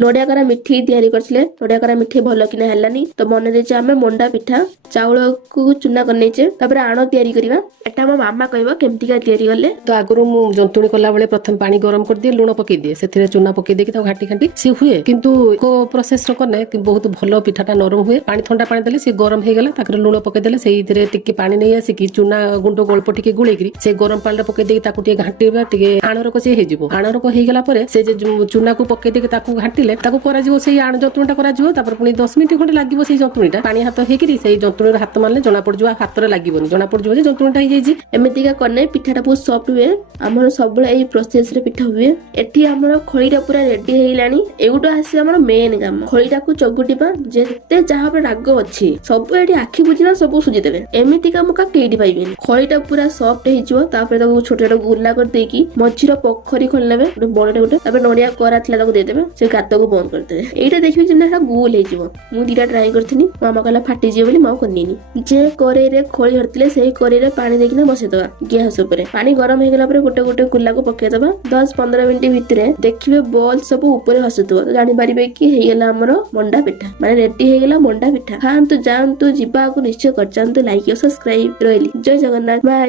नड़िया करा मिठी तैयारी करथिले। नड़िया करा मिठी भल किना हेलानी तो बने देचे आमे मंडा पिठा। चाउल को चुना करनेचे तापर आण तैयारी करबा। एटा मो मामा कहबो केमतिका तैयारी करले। तो आगुरु मु जंतुणी कला बेले प्रथम पानी गरम कर दिए, लुण पकई दिए, सेथिरे चूना पकई देकी ताको घाटी घाटी से हुए। किंतु को प्रोसेस रो करने कि बहुत भलो पिठाटा नरम हुए। पानी ठंडा पानी देले से गरम हे गेला, ताकरे लुण पकई देले सेइथिरे टिके पानी नै आसी कि चूना गुंडो गल्प टिके गुळेकरी से गरम पानी पकई देकी ताको टिके घाटीबा, टिके आणर को से हे जिवो। आणर को हे गेला परे से जे चूना को पकई देकी ताको घाटीले ताको करा जिवो। सेई आण जंतुणीटा करा जिवो। तापर पुनी 10 मिनिट खंडे लागिवो। सेई जंतुणीटा पानी हाथ हेकरी सेई जंतुणीर हाथ मारले जना पड़ जिवो, हाथरे लागिवोनी, जना पड़ जिवो जे जंतुणीटा हे जाईजी। एमितिका करने पिठाटा बहुत सॉफ्ट हुए। हमर सब एई प्रोसेस रे पिठा हुए। एठी हमर खळीटा पूरा रेडी हेइलानी। एगुटो आसी हमर मेन काम, खळीटा को चगुटिबा। जेते जाहा पर राग अछि सब एठी आखि बुझिना सब सुजि देबे। एमितिका मका केडी पाइबेनी। खळीटा पूरा सॉफ्ट हे जिवो। तापर ताको छोट छोट गुल्ला कर देकी मझिर पोखरी खोललेबे, गोटे बडटे गोटे। तापर नडिया कोरा थला ताको दे देबे, से गात को बंद कर देबे। एइटा देखबे जेना गोल हे जिवो। मु दिटा ट्राई करथिनी, मामा कहला फाटी जिवो बोली माउ करनीनी। जे करे रे खळी हरतले सेही करे रे पानी देकिना बसे दवा गैस ऊपर। पानी गरम हे गेला पर गोटे गोटे गुल्ला को पके दबा। 10-15 मिनिट भितरे देखिबे बॉल सब ऊपर हसुतबो, तो जानि परिबे कि हे गेला हमर मंडा पिठा, माने रेडी हे गेला मंडा पिठा। खांतु जानतु जिबा को निश्चय कर जानतु। लाइक और सब्सक्राइब। रहली जय जगन्नाथ, बाय।